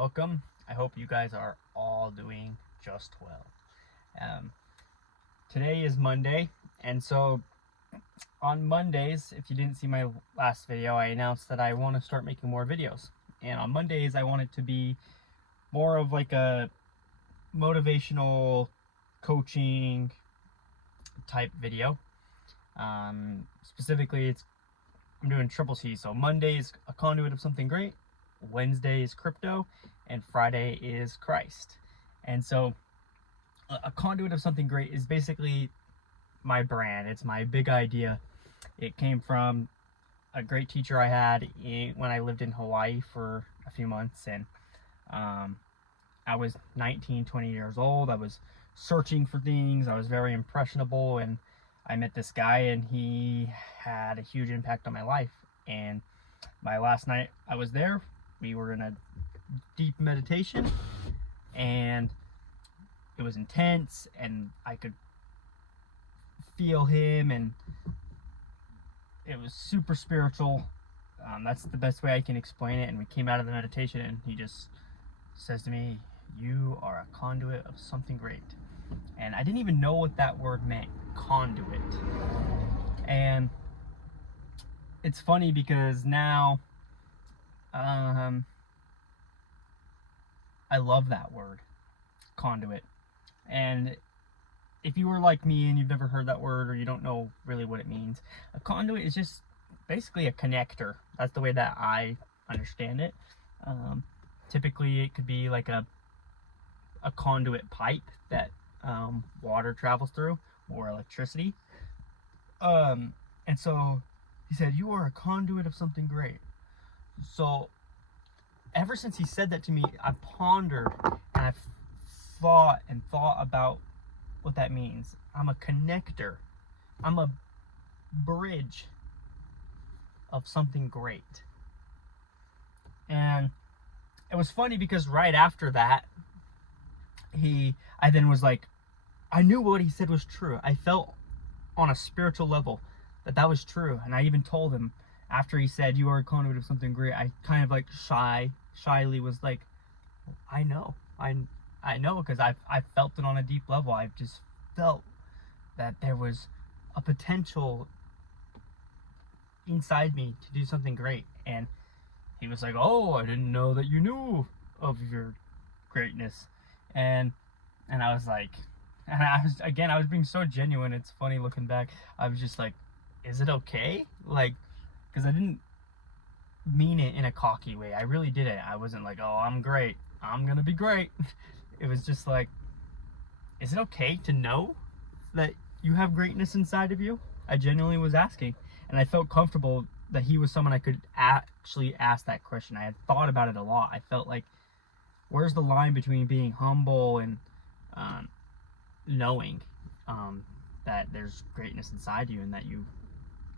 welcome. I hope you guys are all doing just well. Um, Today is Monday, and so on Mondays, if you didn't see my last video, I announced that I want to start making more videos. And on Mondays, I want it to be more of like a motivational coaching type video. Specifically, I'm doing triple C. So Monday is a conduit of something great, Wednesday is crypto, and Friday is Christ. And so a conduit of something great is basically my brand. It's my big idea. It came from a great teacher I had when I lived in Hawaii for a few months, and I was 19, 20 years old. I was searching for things. I was very impressionable, and I met this guy, and he had a huge impact on my life. And my last night I was there, we were in a deep meditation, and it was intense, and I could feel him, and it was super spiritual. That's the best way I can explain it. And we came out of the meditation, and he just says to me, "You are a conduit of something great." And I didn't even know what that word meant, conduit. And it's funny because now I love that word, conduit. And if you were like me and you've never heard that word, or you don't know really what it means, a conduit is just basically a connector. That's the way that I understand it. Typically it could be like a conduit pipe that water travels through, or electricity. And so he said, "You are a conduit of something great." So ever since he said that to me, I pondered, and I've thought about what that means. I'm a connector. I'm a bridge of something great. And it was funny because right after that, I then was like, I knew what he said was true. I felt on a spiritual level that was true. And I even told him after he said, "You are a conduit of something great," I kind of like shyly was like, I know, because I felt it on a deep level. I just felt that there was a potential inside me to do something great. And he was like, "Oh, I didn't know that you knew of your greatness." And I was like, and I was being so genuine. It's funny looking back. I was just like, is it okay? Like, because I didn't mean it in a cocky way. I really didn't. I wasn't like, "Oh, I'm great, I'm gonna be great." It was just like, is it okay to know that you have greatness inside of you? I genuinely was asking, and I felt comfortable that he was someone I could actually ask that question. I had thought about it a lot. I felt like, where's the line between being humble and knowing that there's greatness inside you and that you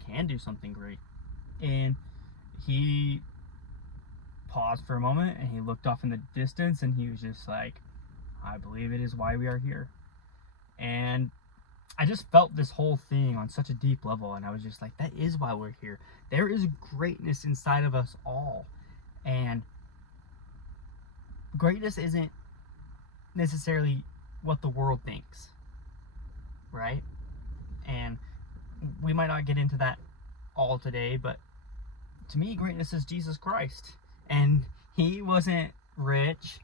can do something great? And he paused for a moment, and he looked off in the distance, and he was just like, "I believe it is why we are here." And I just felt this whole thing on such a deep level, and I was just like, that is why we're here. There is greatness inside of us all, and greatness isn't necessarily what the world thinks, right? And we might not get into that all today, but to me, greatness is Jesus Christ. And he wasn't rich.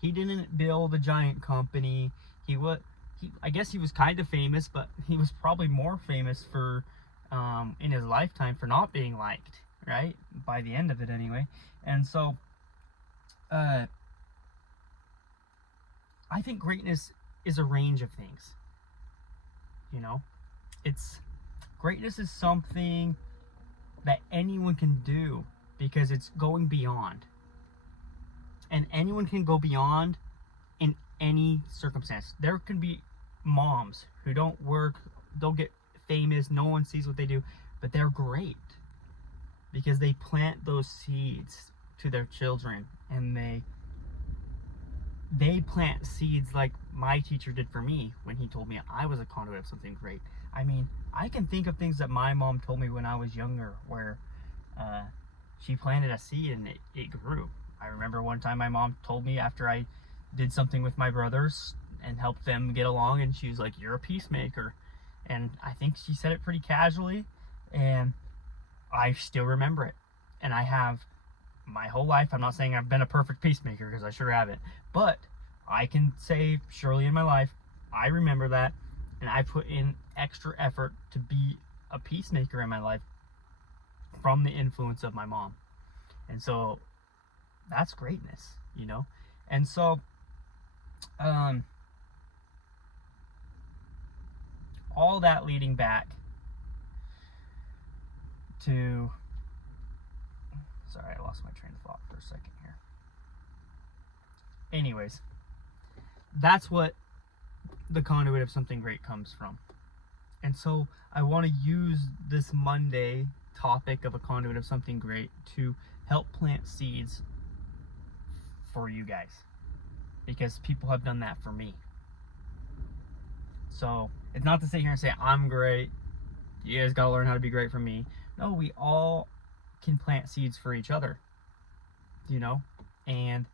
He didn't build a giant company. I guess he was kind of famous, but he was probably more famous for in his lifetime for not being liked, right? By the end of it anyway. And so I think greatness is a range of things. You know, greatness is something that anyone can do because it's going beyond. And anyone can go beyond in any circumstance. There can be moms who don't work, don't get famous, no one sees what they do, but they're great because they plant those seeds to their children, and they plant seeds like my teacher did for me when he told me I was a conduit of something great. I mean, I can think of things that my mom told me when I was younger where she planted a seed and it grew. I remember one time my mom told me after I did something with my brothers and helped them get along, and she was like, "You're a peacemaker." And I think she said it pretty casually, and I still remember it. And I have my whole life. I'm not saying I've been a perfect peacemaker, because I sure haven't, but I can say surely in my life I remember that, and I put in extra effort to be a peacemaker in my life from the influence of my mom. And so that's greatness, you know. And so all that leading back to, sorry, I lost my train of thought for a second here. Anyways, that's what the conduit of something great comes from. And so I want to use this Monday topic of a conduit of something great to help plant seeds for you guys, because people have done that for me. So it's not to sit here and say I'm great, you guys gotta learn how to be great for me. No, we all can plant seeds for each other, you know. And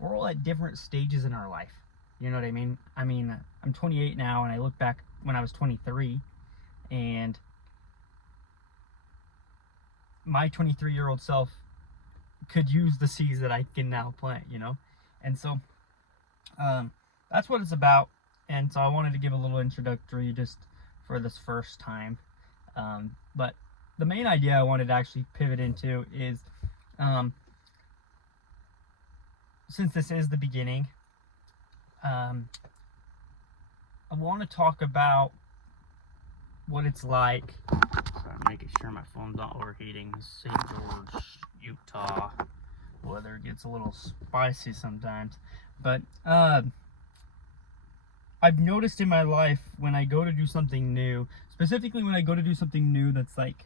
we're all at different stages in our life, you know what I mean? I'm 28 now, and I look back when I was 23, and my 23-year-old self could use the seeds that I can now plant, you know. And so that's what it's about. And so I wanted to give a little introductory just for this first time, but the main idea I wanted to actually pivot into is, since this is the beginning, I want to talk about what it's like. Sorry, I'm making sure my phone's not overheating. St. George, Utah. Weather gets a little spicy sometimes, but I've noticed in my life when I go to do something new, specifically when I go to do something new that's like,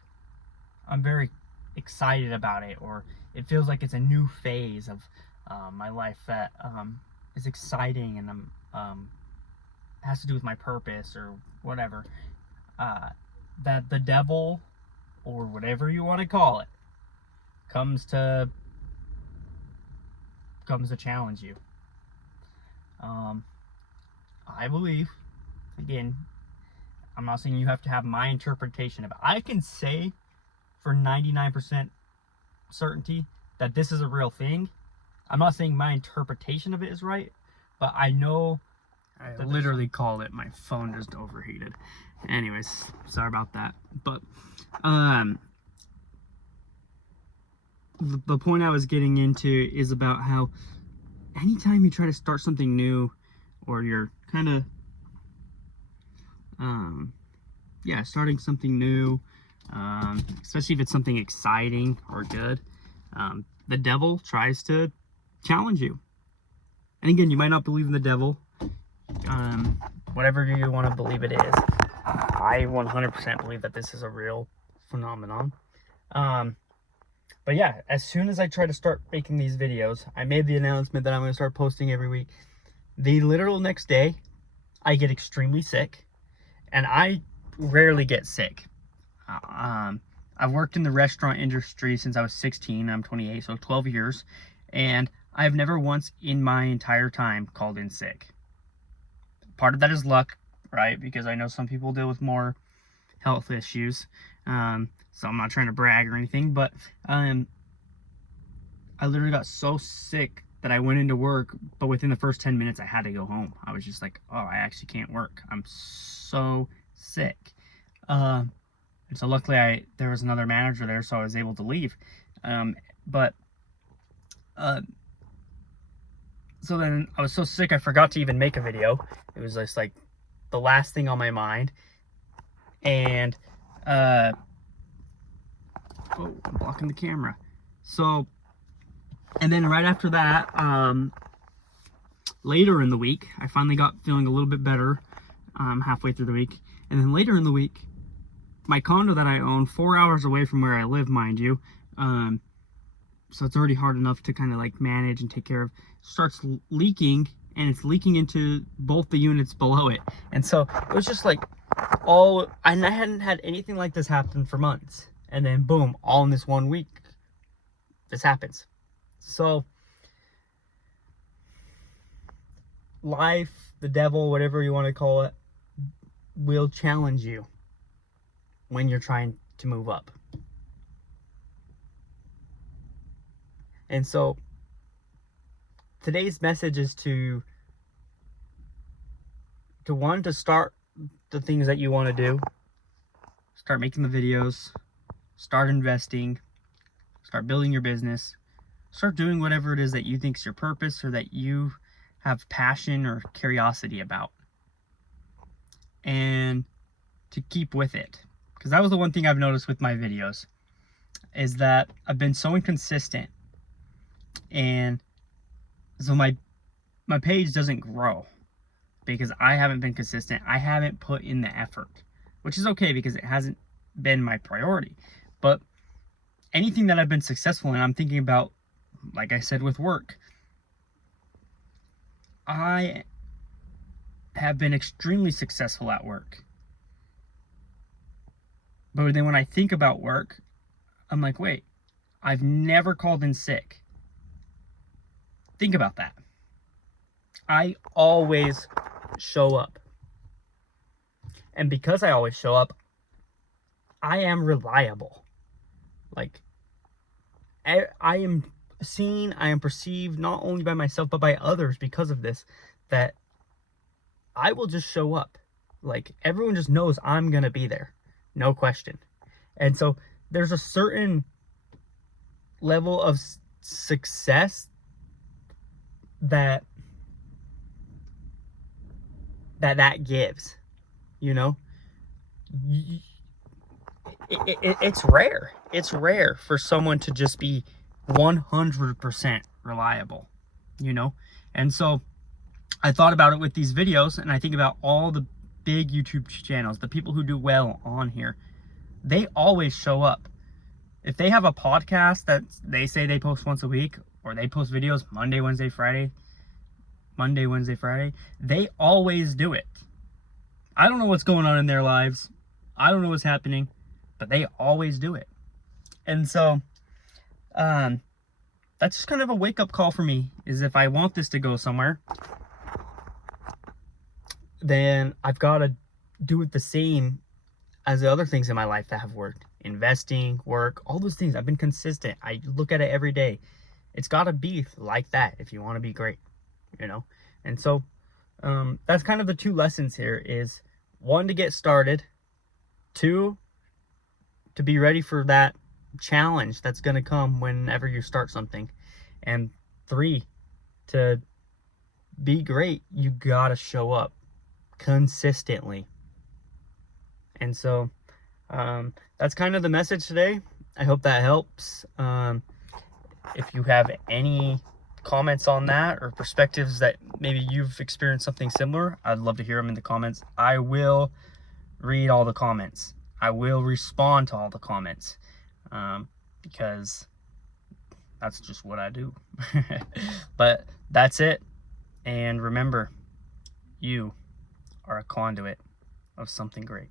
I'm very excited about it, or it feels like it's a new phase of my life that is exciting and has to do with my purpose or whatever, that the devil, or whatever you want to call it, comes to challenge you. I believe, again, I'm not saying you have to have my interpretation of it. I can say for 99% certainty that this is a real thing. I'm not saying my interpretation of it is right, but I know. I literally called it. My phone just overheated. Anyways, sorry about that. But the point I was getting into is about how anytime you try to start something new, or you're kind of starting something new, especially if it's something exciting or good, the devil tries to challenge you. And again, you might not believe in the devil, whatever you want to believe it is. I 100% believe that this is a real phenomenon. But yeah, as soon as I try to start making these videos, I made the announcement that I'm going to start posting every week. The literal next day, I get extremely sick, and I rarely get sick. I've worked in the restaurant industry since I was 16. I'm 28, so 12 years, and I've never once in my entire time called in sick. Part of that is luck, right? Because I know some people deal with more health issues, so I'm not trying to brag or anything, but I literally got so sick that I went into work, but within the first 10 minutes I had to go home. I was just like, oh, I actually can't work. I'm so sick. And so luckily there was another manager there, so I was able to leave. So then I was so sick I forgot to even make a video. It was just like the last thing on my mind. And oh, I'm blocking the camera. So, and then right after that, later in the week, I finally got feeling a little bit better, halfway through the week. And then later in the week, my condo that I own, 4 hours away from where I live, mind you, so it's already hard enough to kind of like manage and take care of, starts leaking, and it's leaking into both the units below it. And so it was just like and I hadn't had anything like this happen for months. And then boom, all in this 1 week, this happens. So life, the devil, whatever you want to call it, will challenge you when you're trying to move up. And so today's message is to start the things that you want to do. Start making the videos, start investing, start building your business, start doing whatever it is that you think is your purpose or that you have passion or curiosity about. And to keep with it. Because that was the one thing I've noticed with my videos, is that I've been so inconsistent. And so my page doesn't grow because I haven't been consistent. I haven't put in the effort, which is okay because it hasn't been my priority. But anything that I've been successful in, I'm thinking about, like I said, with work. I have been extremely successful at work. But then when I think about work, I'm like, wait, I've never called in sick. Think about that. I always show up. And because I always show up, I am reliable. Like, I am seen, I am perceived not only by myself, but by others because of this, that I will just show up. Like, everyone just knows I'm going to be there. No question. And so there's a certain level of success that gives, you know. It's rare. It's rare for someone to just be 100% reliable, you know. And so I thought about it with these videos, and I think about all the big YouTube channels, the people who do well on here. They always show up. If they have a podcast that they say they post once a week, or they post videos Monday, Wednesday, Friday, they always do it. I don't know what's going on in their lives. I don't know what's happening, but they always do it. And so that's just kind of a wake-up call for me, is if I want this to go somewhere, then I've got to do it the same as the other things in my life that have worked. Investing, work, all those things. I've been consistent. I look at it every day. It's got to be like that if you want to be great, you know. And so that's kind of the two lessons here, is 1, to get started, 2, to be ready for that challenge that's going to come whenever you start something, and 3, to be great, you got to show up consistently. And so that's kind of the message today. I hope that helps. If you have any comments on that, or perspectives that maybe you've experienced something similar, I'd love to hear them in the comments. I will read all the comments. I will respond to all the comments, because that's just what I do. But that's it. And remember, you are a conduit of something great.